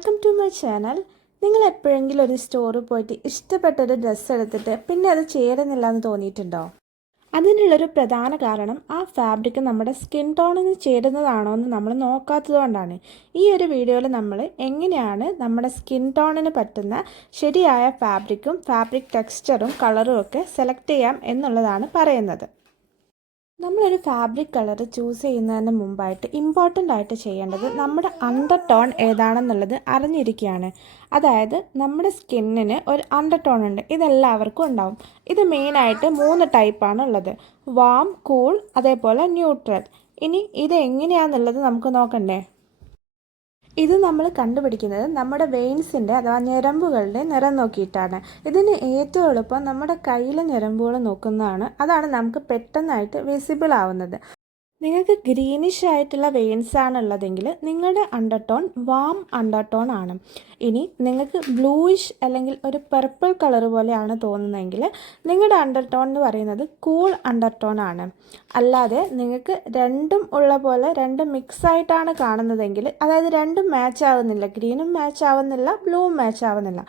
Welcome to my channel. നിങ്ങൾ എപ്പോഴെങ്കിലും ഒരു സ്റ്റോറിൽ പോയിട്ട് ഇഷ്ടപ്പെട്ടൊരു ഡ്രസ്സ് എടുത്തിട്ട് പിന്നെ അത് ചേരുന്നില്ല എന്ന് തോന്നിയിട്ടുണ്ടോ? അതിനുള്ളൊരു പ്രധാന കാരണം ആ ഫാബ്രിക് നമ്മുടെ സ്കിൻ ടോണിന് ചേരുന്നതാണോ എന്ന് നമ്മൾ നോക്കാത്തതുകൊണ്ടാണ്. ഈ ഒരു വീഡിയോയിൽ നമ്മൾ എങ്ങനെയാണ് നമ്മുടെ സ്കിൻ ടോണിന് പറ്റുന്ന ശരിയായ ഫാബ്രിക് ടെക്സ്ചറും കളറും ഒക്കെ സെലക്ട് ചെയ്യാം എന്നുള്ളതാണ് പറയുന്നത്. നമ്മളൊരു ഫാബ്രിക് കളർ ചൂസ് ചെയ്യുന്നതിന് മുമ്പായിട്ട് ഇമ്പോർട്ടൻ്റ് ആയിട്ട് ചെയ്യേണ്ടത് നമ്മുടെ അണ്ടർ ടോൺ ഏതാണെന്നുള്ളത് അറിഞ്ഞിരിക്കുകയാണ്. അതായത് നമ്മുടെ സ്കിന്നിന് ഒരു അണ്ടർ ടോൺ ഉണ്ട്, ഇതെല്ലാവർക്കും ഉണ്ടാവും. ഇത് മെയിനായിട്ട് 3 ടൈപ്പാണ് ഉള്ളത്: വാം, കൂൾ, അതേപോലെ ന്യൂട്രൽ. ഇനി ഇത് എങ്ങനെയാണെന്നുള്ളത് നമുക്ക് നോക്കണ്ടേ? ഇത് നമ്മൾ കണ്ടുപിടിക്കുന്നത് നമ്മുടെ വെയിൻസിൻ്റെ അഥവാ ഞരമ്പുകളുടെ നിറം നോക്കിയിട്ടാണ്. ഇതിന് ഏറ്റവും എളുപ്പം നമ്മുടെ കയ്യിലെ ഞരമ്പുകൾ നോക്കുന്നതാണ്. അതാണ് നമുക്ക് പെട്ടെന്നായിട്ട് വിസിബിൾ ആവുന്നത്. നിങ്ങൾക്ക് ഗ്രീനിഷ് ആയിട്ടുള്ള വെയിൻസ് ആണുള്ളതെങ്കിൽ നിങ്ങളുടെ അണ്ടർടോൺ വാം അണ്ടർടോൺ ആണ്. ഇനി നിങ്ങൾക്ക് ബ്ലൂയിഷ് അല്ലെങ്കിൽ ഒരു പർപ്പിൾ കളർ പോലെയാണ് തോന്നുന്നതെങ്കിൽ നിങ്ങളുടെ അണ്ടർടോൺ എന്ന് പറയുന്നത് കൂൾ അണ്ടർടോൺ ആണ്. അല്ലാതെ നിങ്ങൾക്ക് രണ്ടും ഉള്ള പോലെ രണ്ടും മിക്സ് ആയിട്ടാണ് കാണുന്നതെങ്കിൽ, അതായത് രണ്ടും മാച്ച് ആവുന്നില്ല, ഗ്രീനും മാച്ച് ആവുന്നില്ല, ബ്ലൂവും മാച്ച് ആവുന്നില്ല,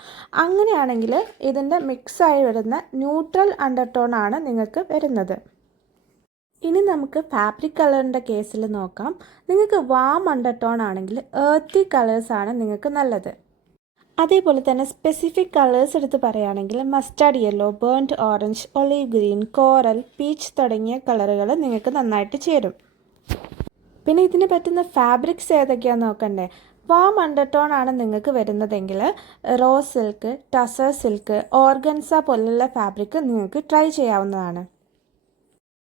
അങ്ങനെയാണെങ്കിൽ ഇതിൻ്റെ മിക്സായി വരുന്ന ന്യൂട്രൽ അണ്ടർടോൺ ആണ് നിങ്ങൾക്ക് വരുന്നത്. ഇനി നമുക്ക് ഫാബ്രിക് കളറിൻ്റെ കേസിൽ നോക്കാം. നിങ്ങൾക്ക് വാം അണ്ടർടോൺ ആണെങ്കിൽ ഏർത്തി കളേഴ്സാണ് നിങ്ങൾക്ക് നല്ലത്. അതേപോലെ തന്നെ സ്പെസിഫിക് കളേഴ്സ് എടുത്ത് പറയുകയാണെങ്കിൽ mustard yellow, burnt orange, olive green, coral, peach തുടങ്ങിയ കളറുകൾ നിങ്ങൾക്ക് നന്നായിട്ട് ചേരും. പിന്നെ ഇതിന് പറ്റുന്ന ഫാബ്രിക്സ് ഏതൊക്കെയാണെന്ന് നോക്കണ്ടേ? വാം അണ്ടർടോൺ ആണ് നിങ്ങൾക്ക് വരുന്നതെങ്കിൽ raw silk, tussar silk, organza പോലുള്ള ഫാബ്രിക് നിങ്ങൾക്ക് ട്രൈ ചെയ്യാവുന്നതാണ്.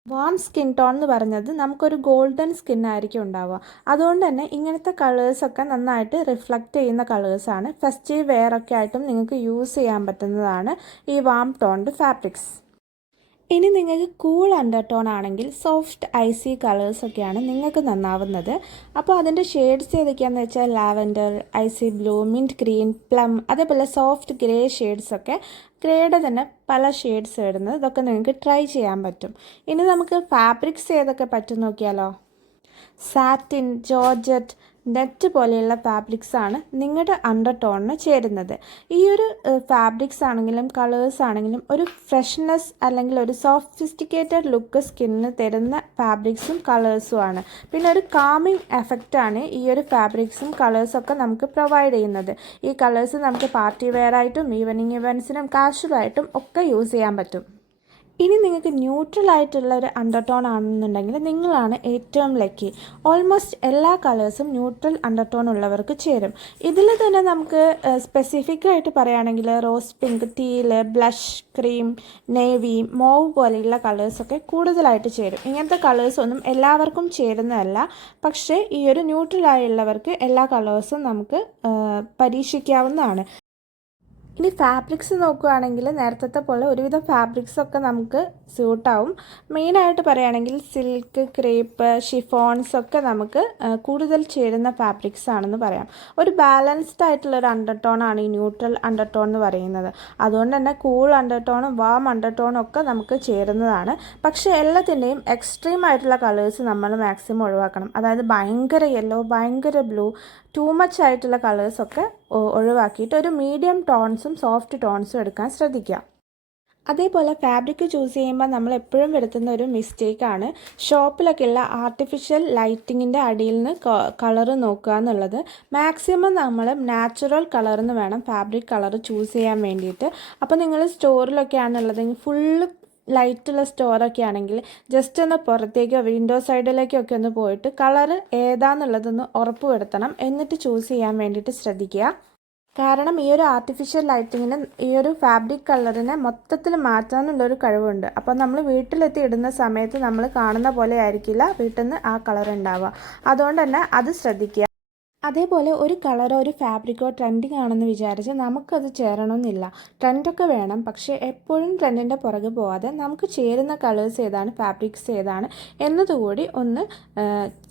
വാം സ്കിൻ ടോൺ എന്ന് പറഞ്ഞത് നമുക്കൊരു ഗോൾഡൻ സ്കിൻ ആയിരിക്കും ഉണ്ടാവുക. അതുകൊണ്ട് തന്നെ ഇങ്ങനത്തെ കളേഴ്സൊക്കെ നന്നായിട്ട് റിഫ്ലക്റ്റ് ചെയ്യുന്ന കളേഴ്സാണ്. ഫെസ്റ്റീവ് വെയർ ഒക്കെ ആയിട്ടും നിങ്ങൾക്ക് യൂസ് ചെയ്യാൻ പറ്റുന്നതാണ് ഈ വാം ടോൺഡ് ഫാബ്രിക്സ്. ഇനി നിങ്ങൾക്ക് കൂൾ അണ്ടർടോൺ ആണെങ്കിൽ സോഫ്റ്റ് ഐസി കളേഴ്സൊക്കെയാണ് നിങ്ങൾക്ക് നന്നാവുന്നത്. അപ്പോൾ അതിൻ്റെ ഷെയ്ഡ്സ് ഏതൊക്കെയാണെന്ന് വെച്ചാൽ lavender, icy blue, mint green, plum, അതേപോലെ സോഫ്റ്റ് ഗ്രേ ഷെയ്ഡ്സൊക്കെ, ഗ്രേയുടെ തന്നെ പല ഷെയ്ഡ്സ് വരുന്നത്, ഇതൊക്കെ നിങ്ങൾക്ക് ട്രൈ ചെയ്യാൻ പറ്റും. ഇനി നമുക്ക് ഫാബ്രിക്സ് ഏതൊക്കെ പറ്റും നോക്കിയാലോ? സാറ്റിൻ, ജോർജറ്റ്, നെറ്റ് പോലെയുള്ള ഫാബ്രിക്സ് ആണ് നിങ്ങളുടെ അണ്ടർ ടോണിന് ചേരുന്നത്. ഈ ഒരു ഫാബ്രിക്സ് ആണെങ്കിലും കളേഴ്സ് ആണെങ്കിലും ഒരു ഫ്രഷ്നെസ് അല്ലെങ്കിൽ ഒരു സോഫിസ്റ്റിക്കേറ്റഡ് ലുക്ക് സ്കിന്നിന് തരുന്ന ഫാബ്രിക്സും കളേഴ്സും ആണ്. പിന്നെ ഒരു കാമിങ് എഫക്റ്റാണ് ഈ ഒരു ഫാബ്രിക്സും കളേഴ്സൊക്കെ നമുക്ക് പ്രൊവൈഡ് ചെയ്യുന്നത്. ഈ കളേഴ്സ് നമുക്ക് പാർട്ടി വെയർ ആയിട്ടും ഈവനിങ് ഇവൻറ്റ്സിനും കാഷ്വലായിട്ടും ഒക്കെ യൂസ് ചെയ്യാൻ പറ്റും. ഇനി നിങ്ങൾക്ക് ന്യൂട്രൽ ആയിട്ടുള്ള ഒരു അണ്ടർടോൺ ആണെന്നുണ്ടെങ്കിൽ നിങ്ങളാണ് ഏറ്റവും ലക്കി. ഓൾമോസ്റ്റ് എല്ലാ കളേഴ്സും ന്യൂട്രൽ അണ്ടർടോൺ ഉള്ളവർക്ക് ചേരും. ഇതിൽ തന്നെ നമുക്ക് സ്പെസിഫിക് ആയിട്ട് പറയുകയാണെങ്കിൽ rose pink, ടീല്, blush, cream, navy, mauve പോലെയുള്ള കളേഴ്സൊക്കെ കൂടുതലായിട്ട് ചേരും. ഇങ്ങനത്തെ കളേഴ്സൊന്നും എല്ലാവർക്കും ചേരുന്നതല്ല. പക്ഷേ ഈ ഒരു ന്യൂട്രൽ ആയുള്ളവർക്ക് എല്ലാ കളേഴ്സും നമുക്ക് പരീക്ഷിക്കാവുന്നതാണ്. ഇനി ഫാബ്രിക്സ് നോക്കുകയാണെങ്കിൽ നേരത്തെ പോലെ ഒരുവിധം ഫാബ്രിക്സൊക്കെ നമുക്ക് സ്യൂട്ടാവും. മെയിനായിട്ട് പറയുകയാണെങ്കിൽ സിൽക്ക്, ക്രേപ്പ്, ഷിഫോൺസ് ഒക്കെ നമുക്ക് കൂടുതൽ ചേരുന്ന ഫാബ്രിക്സ് ആണെന്ന് പറയാം. ഒരു ബാലൻസ്ഡ് ആയിട്ടുള്ളൊരു അണ്ടർടോൺ ആണ് ഈ ന്യൂട്രൽ അണ്ടർടോൺ എന്ന് പറയുന്നത്. അതുകൊണ്ട് തന്നെ കൂൾ അണ്ടർടോണും വാം അണ്ടർടോണും ഒക്കെ നമുക്ക് ചേരുന്നതാണ്. പക്ഷേ എല്ലാത്തിൻ്റെയും എക്സ്ട്രീം ആയിട്ടുള്ള കളേഴ്സ് നമ്മൾ മാക്സിമം ഒഴിവാക്കണം. അതായത് ഭയങ്കര യെല്ലോ, ഭയങ്കര ബ്ലൂ, ടൂ മച്ച് ആയിട്ടുള്ള കളേഴ്സൊക്കെ ഒഴിവാക്കിയിട്ട് ഒരു മീഡിയം ടോൺസും സോഫ്റ്റ് ടോൺസും എടുക്കാൻ ശ്രദ്ധിക്കുക. അതേപോലെ ഫാബ്രിക് ചൂസ് ചെയ്യുമ്പോൾ നമ്മൾ എപ്പോഴും വരുത്തുന്ന ഒരു മിസ്റ്റേക്കാണ് ഷോപ്പിലൊക്കെയുള്ള ആർട്ടിഫിഷ്യൽ ലൈറ്റിങ്ങിൻ്റെ അടിയിൽ നിന്ന് കളറ് നോക്കുക എന്നുള്ളത്. മാക്സിമം നമ്മൾ നാച്ചുറൽ കളറിന് വേണം ഫാബ്രിക് കളർ ചൂസ് ചെയ്യാൻ വേണ്ടിയിട്ട്. അപ്പോൾ നിങ്ങൾ സ്റ്റോറിലൊക്കെ ആണെന്നുള്ളതെങ്കിൽ ഫുള്ള് ലൈറ്റുള്ള സ്റ്റോറൊക്കെ ആണെങ്കിൽ ജസ്റ്റ് ഒന്ന് പുറത്തേക്കോ വിൻഡോ സൈഡിലേക്കോ ഒക്കെ ഒന്ന് പോയിട്ട് കളർ ഏതാണെന്നുള്ളതൊന്ന് ഉറപ്പ് വരുത്തണം. എന്നിട്ട് ചൂസ് ചെയ്യാൻ വേണ്ടിയിട്ട് ശ്രദ്ധിക്കുക. കാരണം ഈ ഒരു ആർട്ടിഫിഷ്യൽ ലൈറ്റിങ്ങിന് ഈ ഒരു ഫാബ്രിക് കളറിനെ മൊത്തത്തിൽ മാറ്റാനുള്ളൊരു കഴിവുണ്ട്. അപ്പോൾ നമ്മൾ വീട്ടിലെത്തി ഇടുന്ന സമയത്ത് നമ്മൾ കാണുന്ന പോലെ ആയിരിക്കില്ല വീട്ടിൽ നിന്ന് ആ കളർ ഉണ്ടാവുക. അതുകൊണ്ട് തന്നെ അത് ശ്രദ്ധിക്കുക. അതേപോലെ ഒരു കളറോ ഒരു ഫാബ്രിക്കോ ട്രെൻഡിങ് ആണെന്ന് വിചാരിച്ച് നമുക്കത് ചേരണമെന്നില്ല. ട്രെൻഡൊക്കെ വേണം, പക്ഷേ എപ്പോഴും ട്രെൻഡിൻ്റെ പുറകെ പോവാതെ നമുക്ക് ചേരുന്ന കളേഴ്സ് ഏതാണ്, ഫാബ്രിക്സ് ഏതാണ് എന്നതുകൂടി ഒന്ന്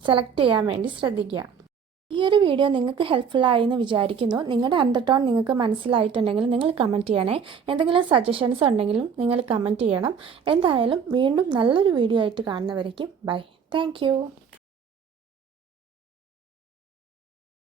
സെലക്ട് ചെയ്യാൻ വേണ്ടി ശ്രദ്ധിക്കുക. ഈ ഒരു വീഡിയോ നിങ്ങൾക്ക് ഹെൽപ്ഫുൾ ആയി എന്ന് വിചാരിക്കുന്നു. നിങ്ങളുടെ അണ്ടർടോൺ നിങ്ങൾക്ക് മനസ്സിലായിട്ടുണ്ടെങ്കിൽ നിങ്ങൾ കമൻറ്റ് ചെയ്യണേ. എന്തെങ്കിലും സജഷൻസ് ഉണ്ടെങ്കിലും നിങ്ങൾ കമൻറ്റ് ചെയ്യണം. എന്തായാലും വീണ്ടും നല്ലൊരു വീഡിയോ ആയിട്ട് കാണുന്നവരേക്കും ബൈ. താങ്ക്